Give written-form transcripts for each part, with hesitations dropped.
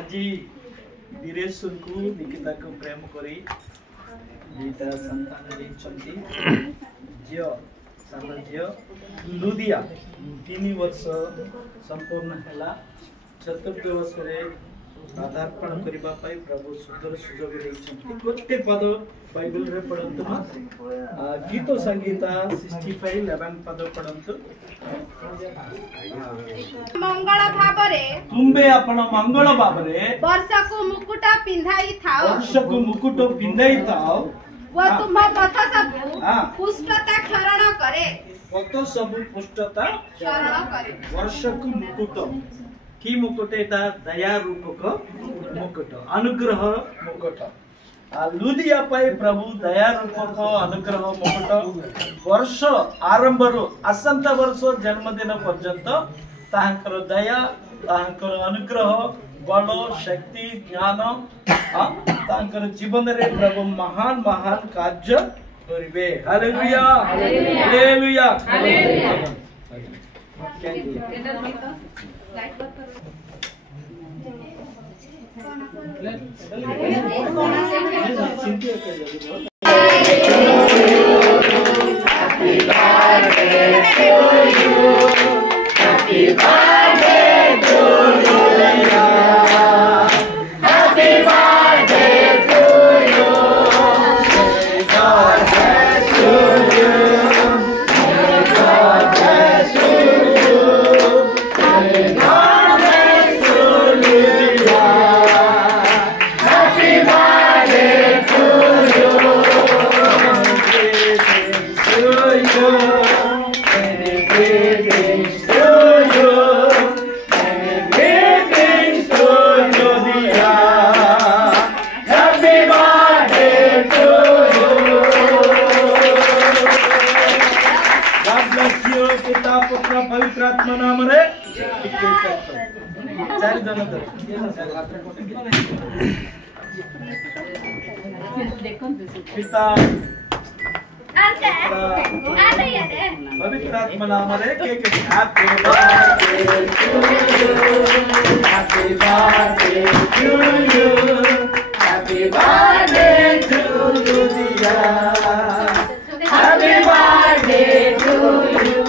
আজি दिरेश को निकिता को प्रेम करी दुईटा संतान देइछंती झियो सानो झियो लुदिया 3 वर्ष संपूर्ण हैला चतुर्थ वर्ष रे पदार्पण करबा पाई प्रभु सुंदर सुजोग देइछंती गोटे पद बाइबल रे पढंतु गीत संगीता 65 11 पद पढंतु मंगल भाबरे तुम्बे आपण मंगल भाबरे वर्ष को मुकुट पिंधाई थाओ वर्ष को मुकुट पिंधाई थाओ वो तुम पथ सब पुष्टता क्षरण करे पथ सब पुष्टता क्षरण करे वर्ष को मुकुट की मुकुट एटा दया रूपक मुकुट अनुग्रह मुकुट लुदिया पाई प्रभु दया रूपक अनुग्रह मुकुट वर्ष आरंभ रु आसंता वर्ष जन्मदिन पर्यंत तांकर दया तांकर अनुग्रह बल शक्ति ज्ञान तांकर जीवन रे प्रभु महान महान कार्य करिवे हालेलुया हालेलुया हालेलुया पवित्र आत्मा नाम रे चार जन पिता पवित्र आत्मा नाम रे cake happy birthday to you happy birthday to Lydia happy birthday to you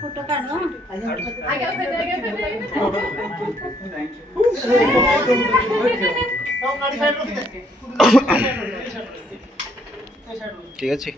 photo काढनो ठीक है।